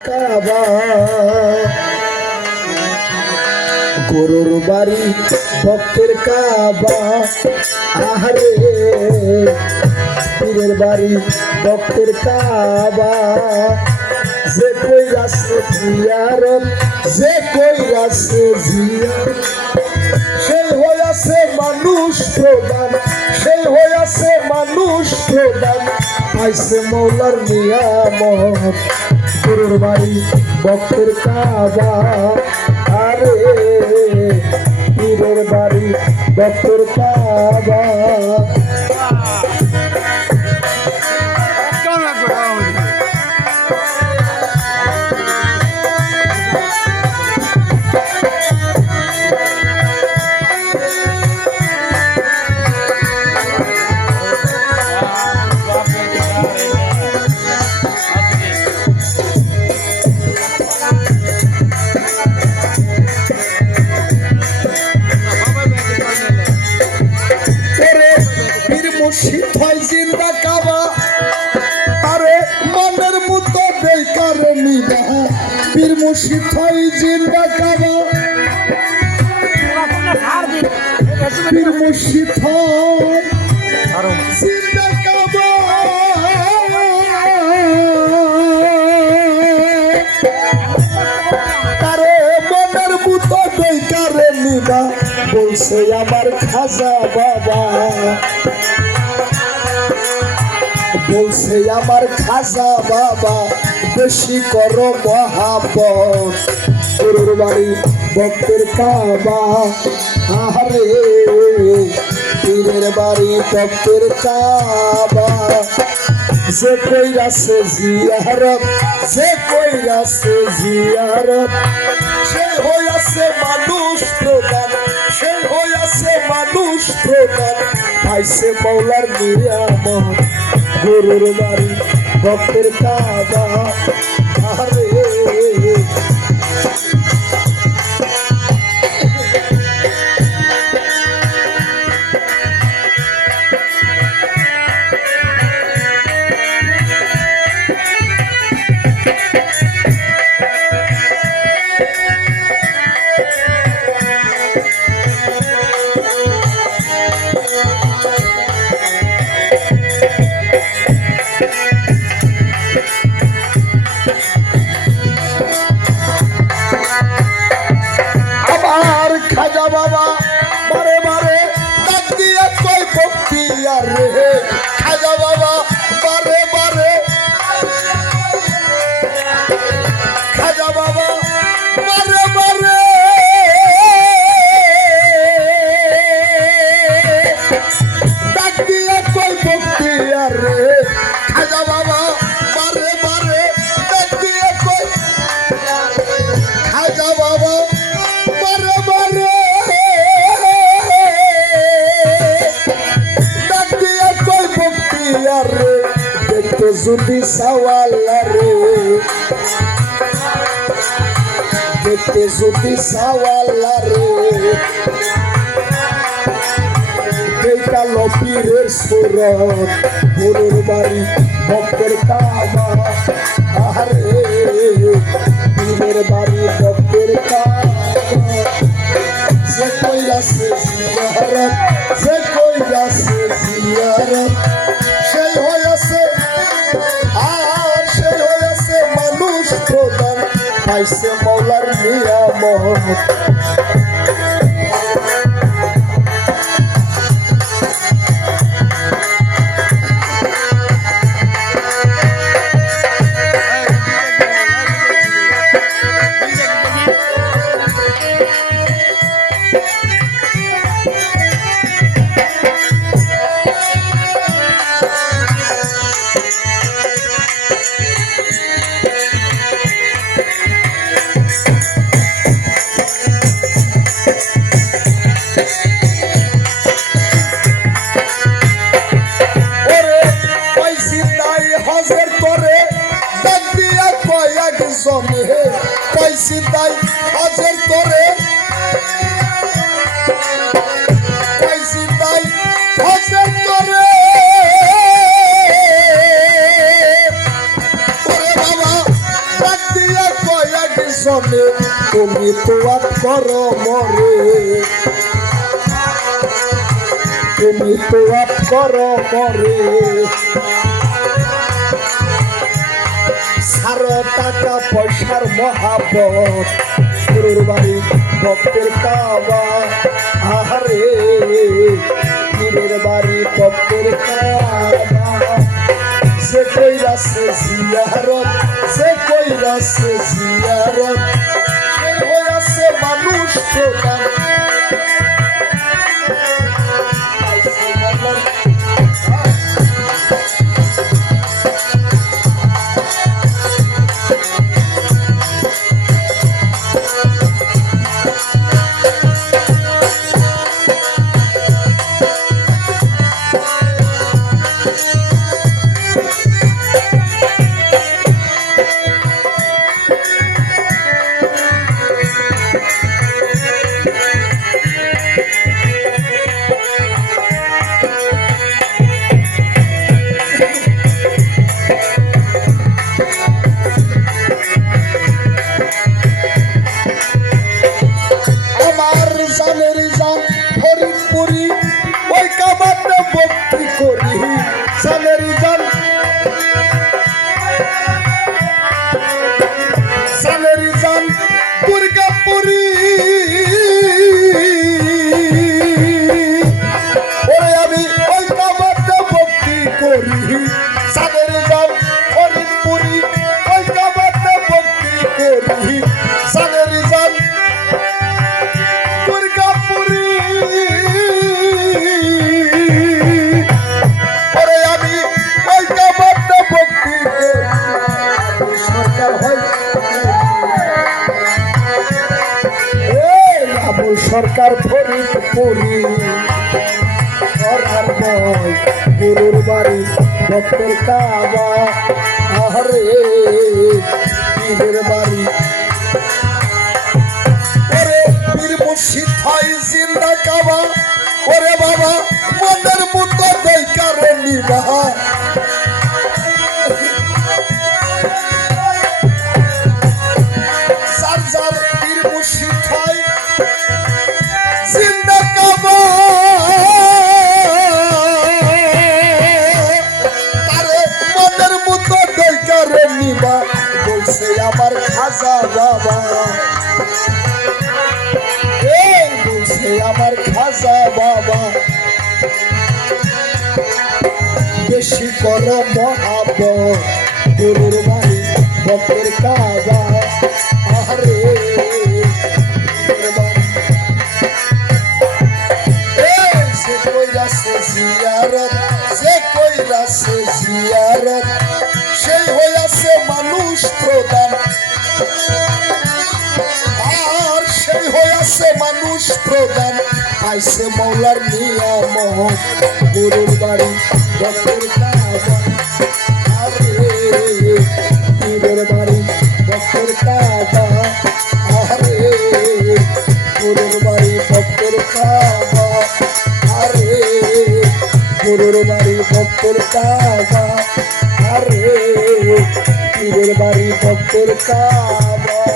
কাবা গরুর বাড়ি ভক্তের কাবা আহারে পীরের বাড়ি ভক্তের কাবা যে কই রাসে জিয়ারত যে কই রাসে জিয়ারত সেই হইয়াছে মানুষ প্রধান সেই হইয়াছে মানুষ প্রধান পাইছে মৌলার নিয়ামত গরুর বাড়ি ভক্তের কাবা আরে পীরের বাড়ি ভক্তের কাবা জিন্দা কাবা আরে মনের মতো বেকারে নিবা পীর মুর্শিদ হয় জিন্দা কাবা পীর মুর্শিদ হয় জিন্দা কাবা আরে মনের মতো বেকারে নিবা বলছে আমার খাজা বাবা বলছে আমার খাজা বাবা বেশি করো মহাব্বত গরুর বাড়ি ভক্তের কাবা আরে পীরের বাড়ি ভক্তের কাবা যে কইরাছে জিয়ারত যে কইরাছে জিয়ারত সে হইয়াছে মানুষ প্রধান সে হইয়াছে মানুষ প্রধান পাইছে মৌলার নিয়ামত গরুর বাড়ি ভক্তের কাবা আরে খাজা বাবা বারে বারে ডাক দিয়া কই ভক্তি আর রে খাজা বাবা বারে বারে খাজা বাবা বারে বারে ডাক দিয়া কই ভক্তি আর রে খাজা বাবা বারে বারে ডাক দিয়া কই খাজা বাবা দেখতে যদি সাওয়ালারে দেখতে যদি সাওয়ালারে এইটা লপীরের সুরত গরুর বাড়ি ভক্তের কাবা আরে পীরের বাড়ি ভক্তের কাবা যে কইরাছে জিয়ারত যে কইরাছে জিয়ারত সেই হইয়াছে আর সেই হইয়াছে মানুষ প্রধান পাইছে মৌলার নিয়ামত পাইছি তাই হজের তোরে পাইছি তাই হজের তোরে ওরে বাবা ডাক দিয়া কয়েক জনে তুমি তো আপ করো মরে তুমি তো আপ করো মরে সারো টাকা পয়সার মহাবত গুরুর বাড়ি ভক্তের কাবা আহারে পীরের বাড়ি ভক্তের কাবা সে কইরাছে জিয়ারত সে কইরাছে জিয়ারত সে হইয়াছে মানুষ প্রধান সরকার ফরিদপুরি সরার নয় গুরুর বাড়ি ভক্তের কাবা আহারে পীরের বাড়ি ওরে পীর মুর্শিদ হয় জিন্দা কাবা ওরে বাবা মনের মতো দইকার নিবা সার সার পীর মুর্শিদ হয় জিন্দা কাবা তারে মনের মতো দইকারে নিবা বলছে আমার খাজা বাবা বলছে আমার খাজা বাবা বেশি করো মহাব্বত গুরুর বাড়ি ভক্তের কাবা আরে জিয়ারত সে কইরাছে জিয়ারত সেই হইয়াছে মানুষ প্রধান আর সেই হইয়াছে মানুষ প্রধান আইসে মৌলার নিয়ামত গুরুর বাড়ি ভক্তের কাবা আরে পীরের বাড়ি ভক্তের কাবা আরে গুরুর বাড়ি ভক্তের কাবা আরে গুরুর বাড়ি ভক্তের কাবা আরে পীরের বাড়ি ভক্তের কাবা।